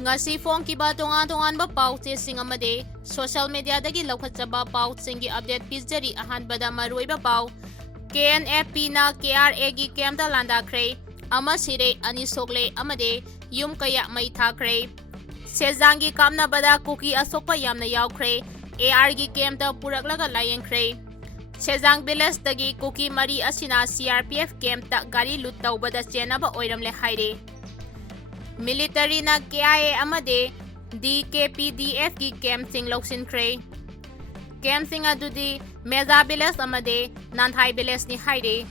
Ngasi fonkiba tongan-tonganba pautesing amadi social media dagi lawkhatjaba pautsinggi update pizjari ahanbada maruiba pau KNFP na KRA gi camda landakhre ama Sire ani Sokle amadi yum kaya Mei Thakhre Sejanggi Kapnabada Kuki asokpa yamna yawkhre AR gi camda puraklaga layenkre Sejang village dagi Kuki mari asina CRPF camp ta gari lut tawbada chenaba oiramle haire Military na KIA amade DKPDF ki camp sing Lwsinkhre camp sing adudi Meza village amade Nanthai village ni haire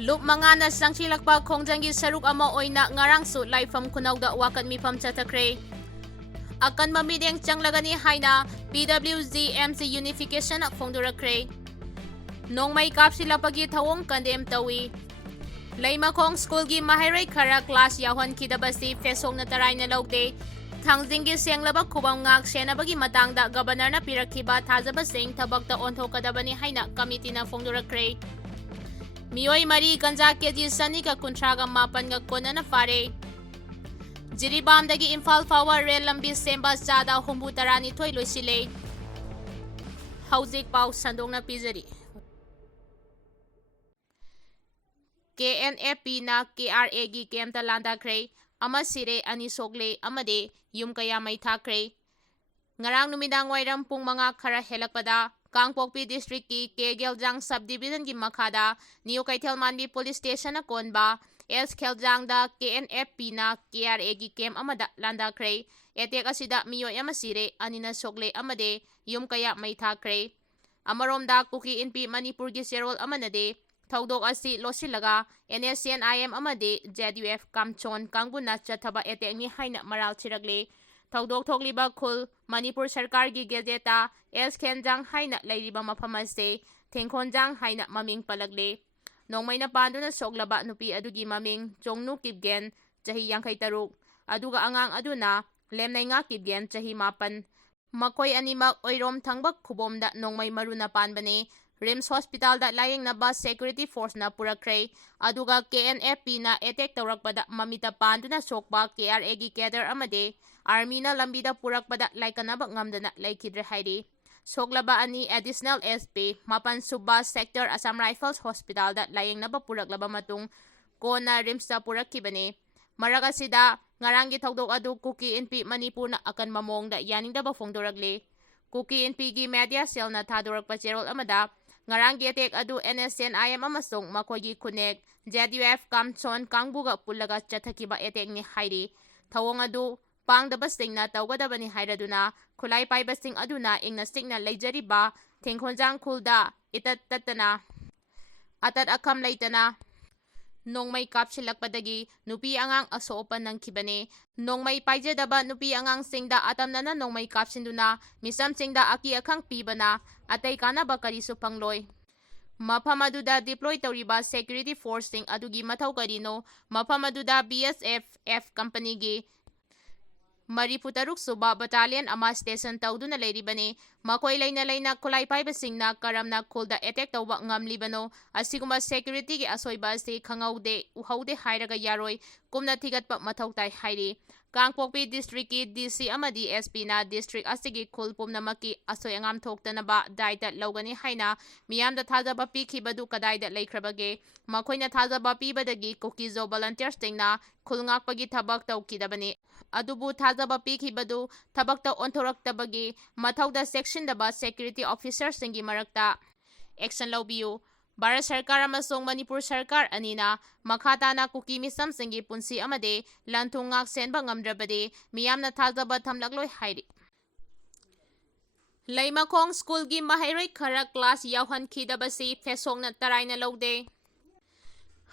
Lup mga na sangsilakpa khongjanggi saruk ama oina ngarang su laifam kunawda wakan mifam chatakre akan mamideng changlagani haina PWG MC unification phongdurakre Nongmei Kapnaba Pao condemn tawi Laimakong school gi Mahirai Khara class yawan kidabasi fesong na taray na logde Thangjinggi senglaba kubang ngak senabagi matangda governor na pirakiba thajabasing tabakta onthokadabani haina committee na phongdurakre Miyoi mari ganja keji sanika kuntraga mapan ga kona na Phare Jiribam dagi Imphal fawa rail lambi semba chada humbu tarani thoi loisile Haujik pau sandong na pizari KNFP na KRA gi camta landakhre ama Sire ani Sokle amade yum kaya Mei Thakhre ngarang numidang wairam pung mga khara helakpada Kangpokpi district ki Kegeljang subdivision gi makhada New Kaithelmanbi police station na konba S Kheljang da KNFP na KRA gi camp amada landakhre etek asida miyoy ama Sire ani na Sokle amade yum kaya Mei Thakhre amaromda Kuki NP Manipur gi serol amanade Thaudok asi losilaga NSCNIM amade ZUF Kamchon Kangbuna chathaba etekni haina maral chiragle Thaudok thokliba khul Manipur sarkar gi gazeta S Khenjang haina leiriba mafam ase Thengkhonjang haina maming palagle Nongmei na panduna soklaba nupi adugi maming Chongnu Kipgen chahi 53 aduga angang aduna lemnai nga Kipgen chahi 4 makoi animak oirom thangbak khubomda Nongmei maruna panbane Rims Hospital da laying na bus security force na purakre aduga KNFP na attack tawrakpada mamita panduna sokba KRA gi cadre amade army na lambida purakpada laikanaba ngamdana laikidre hairi soklaba ani additional SP mapan subba sector Assam Rifles Hospital da laying na puraklaba matung kona Rims da purakibane maragasida ngarangi tawdok adu Kuki NP Manipur na akan mamong da yaningda ba phongdoragle Kuki NP gi media cell na thadorak pa cherol amada Ngarang attack adu NSCNIM amasong makogi kunek ZUF Kamchon Kangbuga pulaga chathakiba attack ni hairi thawong adu pangdabasing na tawgadabani hairaduna khulai paibasing aduna ingna singna leijariba Thengkhonjang khulda itat tatana atat akam leitana Nongmei kapsilakpadagi nupi angang asoopan ng kibane Nongmei paijadaba nupi angang singda atamna na Nongmei kapsinduna misam singda aki akang pibana atay kana bakari supangloy mafam aduda deploy tawriba security force sing adugi mathaw karino mafam aduda BSF F company gi Mariputaruk suba battalion ama station tawduna leiribane makoy layna kulay paibasing na karamna khulda attack tawba ngamlibano asiguma security gi asoiba si khangaude uhaude hairaga yaroi kumna thigatpa mathautai hairi Kangpokpi district ki DC amadi SP na district asigi khulpum namaki asoy angam thoktanaba daita lawgani haina miyamda thajaba pikhibadu kadaida leikrabage makoina thajaba pibadagi Kukizo volunteers tingna khulngakpagi thabak tawkidabani adubu thajaba pikhibadu thabakta onthoraktabagi mathauda section daba security officers singi marakta action lawbiu Bharat Sarkar amasong Manipur Sarkar anina makhatana Kuki misam singi punsi amade lanthung ngak senba ngamdrabade miyamna thajaba thamlakloi hairi Laimakong school gi Mahirai Khara class yawan khidabasi fesong na taray na logde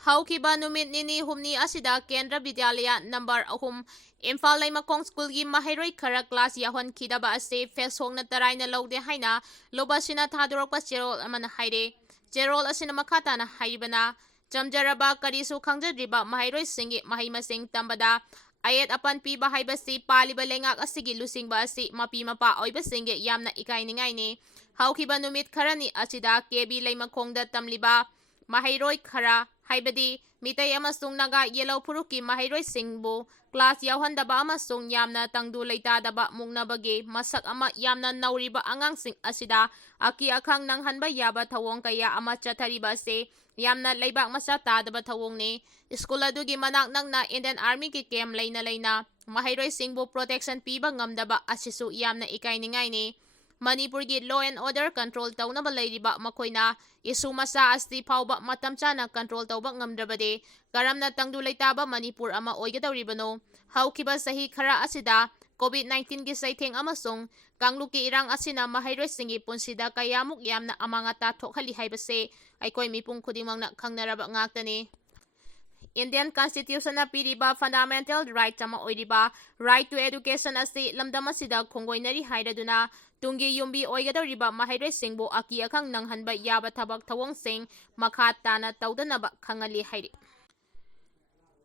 Haukiba numit nini humni asida Kendra Vidyalaya number 3 Imphal Laimakong school gi Mahirai Khara class yawan khidaba ase fesong na taray na logde haina lobasina thadorokpa cherol amana haire Cherol asina makata na haibana chamjaraba karisu khangjadriba mahairoi singi mahaimasing tambada ayat apan piba haibasi paliba lengak asigi lusingba asi mapi mapa oiba singi yamna ikainingai ni haukiba numit kharani asida kebi laimakongda tamliba Mahirai Khara haibadi mitai amasung naga yellow puruki mahairoi singbu class yauhandaba amasung yamna tangdu leitadaba mungnabagi masak ama yamna nauriba angangsing asida aki akhang nanghanba yaba thawong kaya ama chathariba se yamna leibak masa tadaba thawongni school adugi manak nangna Indian Army ki camp leina mahairoi singbu protection piba ngamdaba asisu yamna ikainingai ni Manipur gi law and order control taunaba leiriba makoina isu masa asti phawba matam chana control tauba ngamdrabade karamna tangdu leitaba Manipur ama oigadawribano haukiba sahi khara asida COVID-19 gi saitheng amasung kangluki irang asina mahairoi singi punsida kayamuk yamna amangata thokhali haibase aikoi mipung khudimangna khangnaraba ngaktani Indian Constitution na piriba fundamental right ama oiriba right to education asi lamdam asida khonggoinari hairaduna tunggi yumbi oigadawriba mahairoi singbo aki akhang nanghanba yaba thabak thawong sing makha tana tawdanaba khangali hairi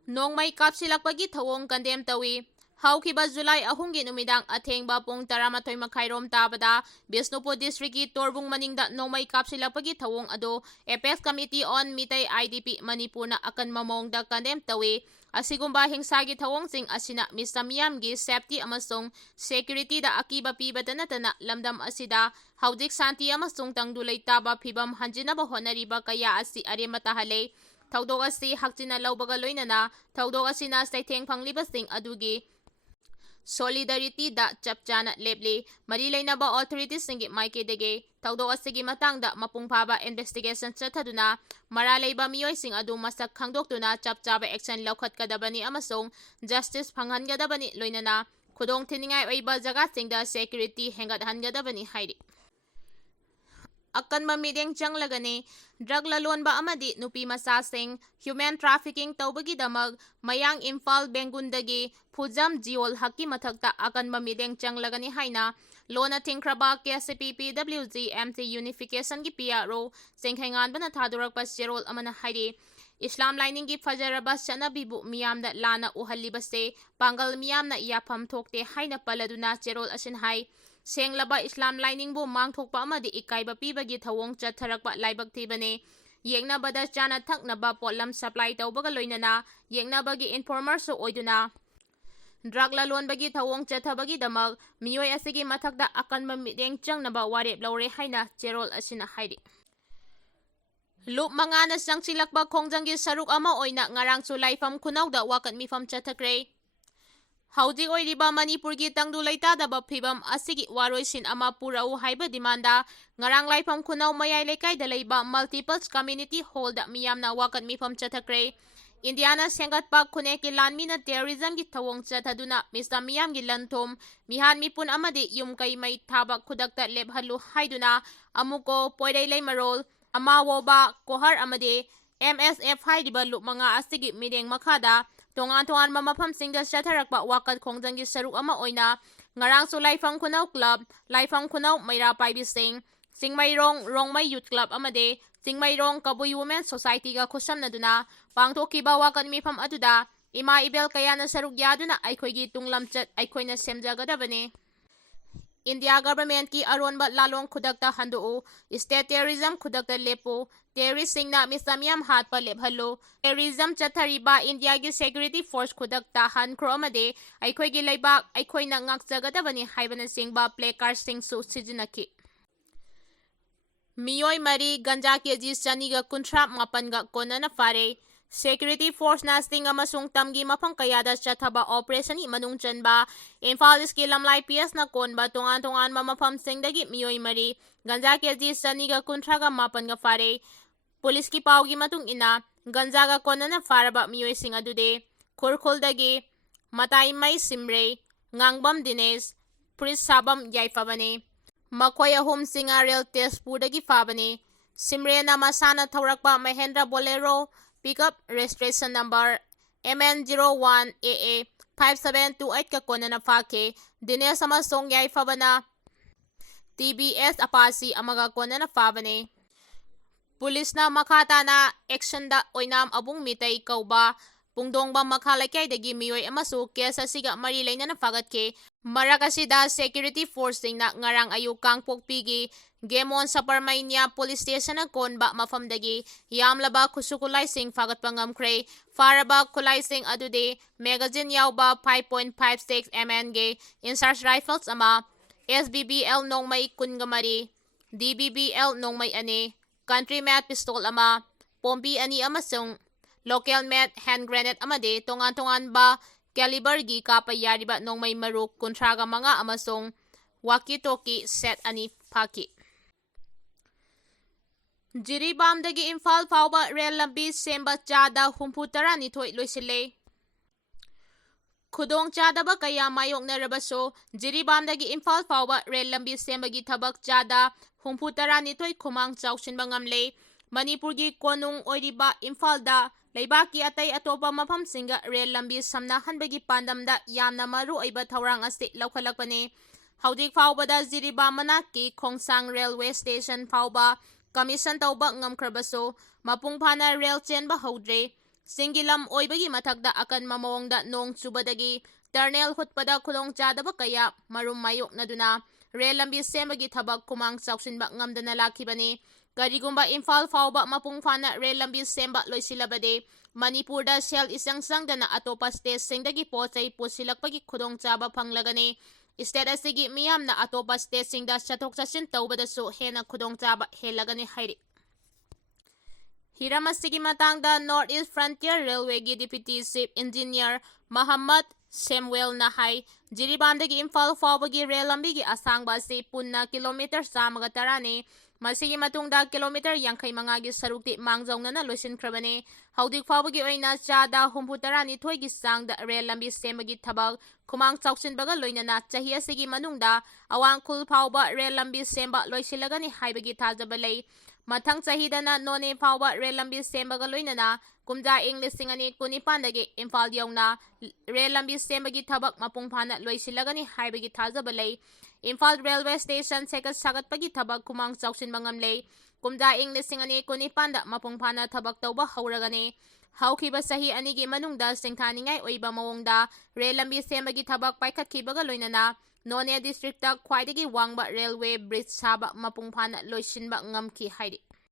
Nongmei kapsilakpagi thawong condemn tawi haukiba July 2 gi numidang athengba pung 12 makhairom tabada Bisnupur district gi Torbung maningda Nongmei kapsilakpagi thawong ado Apex Committee on Mitai IDP Manipur na akan mamongda condemn tawi asigumba hingsagi thawong sing asina misamyam gi safety amasung security da akiba pibada natana lamdam asida haujik santi amasung tangdulay taba phibam hanjinaba honariba kaya asi aremata hale thawdok asi hakchina lawbaga loinana thawdok asina saitheng phanglibasing adugi Solidarity da chapchana lepli mari lainaba authorities singi maike dege thawdok asigi matangda mapungphaba investigation chathaduna mara leiba miyoi sing adu masak khangdoktuna chapchaba action laukhatkadabani amasung justice phanghangadabani loinana khudong thiningai oiba jaga singda security hengathangadabani hairi akanba mideng changlagani drug lalonba amadi nupi masasing human trafficking tawbagi damag mayang Imphal Bengundagi Phujam Jiol Haki mathakta akanba mideng changlagani haina lona thingkraba KCPPWG MT unification gi PRO sengkhaingan bana thadurakpa serol amana hairi Islam lining gi fajaraba chanabibu miyamda lana uhallibase pangal miyamna yapam thokte haina paladuna serol asin hai Senglaba Islam lining bu mangthokpa amadi ikaiba pibagi thawong chatharakpa laibak thibane yengnabada chana thaknaba potlam supply tawbaga loinana yengnabagi informer so oiduna drug lalonbagi thawong chathabagi damag miyoi asigi mathakda akanba mideng changnaba warep lawre haina cherol asina hairi Lup mangana sangsilakba khongjanggi saruk ama oina ngarang chu laifam khunawda wakat mifam chathakre Haujik oiriba Manipur gi tangdu leitadaba phibam asigi waroisin ama purau haiba dimanda ngarang laifam khunau mayai lekai leiba multiples community hall da miyamna wakat mifam chathakre Indiana sengatpa khuneki lanmina terrorism gi thawong chathaduna mista miyam gi lanthom mihan mipun amadi yumkai mai thaba khudakta lebhalu haiduna amuko poirei leimarol amawoba kohar amadi MSF haidiba lupmanga asigi mideng makhada tongan mamafam singda chatharakpa wakat khongjanggi saruk ama oina ngarang su laifam khunau club laifam khunau maira paibi singmairong rongmai youth club amade singmairong kabui women society ga khusamnaduna pangthokiba wakat mifam aduda ima ibel kayana saruk yaduna aikhoigi tunglamchat aikhoina semjagadabane India government ki aronba lalong khudakta handuu state terrorism khudakta lepo terrorist singna misamyam hatpa lebhallo terrorism chathariba India gi security force khudakta hankhro amade aikhoigi leibak aikhoina ngakjagadabani haibana singba placard singsu sijinaki miyoi mari ganja kg chaniga kunthra mapanga konana fare Security Force na sting amasung tamgi mapang kayada chathaba operation hi manung chanba Imphal ski lamlai PS na konba tongan mamapam singdagi miyoi mari ganja kg chaniga kunthraga mapan ga fare Police ki pawgi matung ina ganja ga konana faraba miyoi sing adude khurkhuldagi matai mai simre ngangbam Dinesh Pris sabam yaifabane makoy ahum singa real test pudagi fabane simre na masana thaurakpa Mahendra Bolero Pickup registration number MN01AA 5728 ka konana fake Dinesh amasong yaifabana TBS apasi amaga konana fabane Police na makata na action da oinam abung mitay kauba pungdongba makhalaikai miyoi amasu kesa siga mari lainana fagatke marakasida security force na ngarang ayu kangpokpigi Gemon sa Parmainya Police Station na konba mafamdagi yamlaba kusukulaising fagatpa ngamkre faraba kulaising adude magazine yauba 5.56 mn ge insars rifles ama SBBL Nongmei Kungamari DBBL Nongmei ani country made pistol ama pompi ani amasung local made hand grenade amade tongan ba caliber gi kapayariba Nongmei maruk kuntraga mga amasung walkie-talkie set ani paki. Jiribamdagi Imphal fauba rail lambi semba chada humputara nithoi loisile. Khudong chadaba kaya mayoknarabaso Jiribamdagi Imphal fauba rail lambi sembagi thabak chada humputara nithoi khumang chawsinba ngamle. Manipurgi konung oiriba Imphalda leibaki atay atopa mafamsinga rail lambi samnahanbagi pandamda yamna maru aiba thawrang asti laukhalakpane. Haudik faubada Jiribam manaki Khongsang Railway Station fauba Commission tauba ngamkrabaso mapung phana rail chain ba hodre singilam oibagi mathakda akan mamawongda nong chubadagi ternel hutpada khulong chadaba kaya marum mayok naduna rail lambi sembagi thabak kumang chawsinba ngamdana lakhibani karigumba Imphal fauba mapung phana rail lambi semba loisilabade Manipurda shell isang-sangdana atopa state singdagi pochai pusilakpagi khudong chaba phanglagani State asigi miyam na atopa state singda chathok chachin tawbadasu hena khudong chaba helagani hairi. Hiram asigi matangda North East Frontier Railway gi Deputy Chief Engineer Muhammad Samuel Nahai Jiribamdagi Imphal faubagi rail lambi gi asangba si punna kilometer 130 masigi matungda kilometer 55 gi sarukti mangjawnana Lwsinkhre haudik faubagi oina chada humputara thoi gi sangda rail lambi semagi thabak khumang chawsinbaga loinana chahi asigi manungda awangkhul fauba rail lambi semba loisilagani haibagi thajaba lei mathang chahidana none fauba rail lambi sembaga loinana kumja ing 2019 dagi Imphal yauna rail lambi sembagi thabak mapung phana loisilagani haibagi thajaba lei Imphal Railway Station sekat sagatpagi thabak kumang chawsinba ngamle kumja ing 2019 da mapung phana thabak tawba hauragani haukiba sahi anigi manungda singthaningai oiba mawongda rail lambi sembagi thabak paikhatkibaga loinana None district ta khwaidagi wangba railway bridge saba mapung phana loisinba ngamki hairi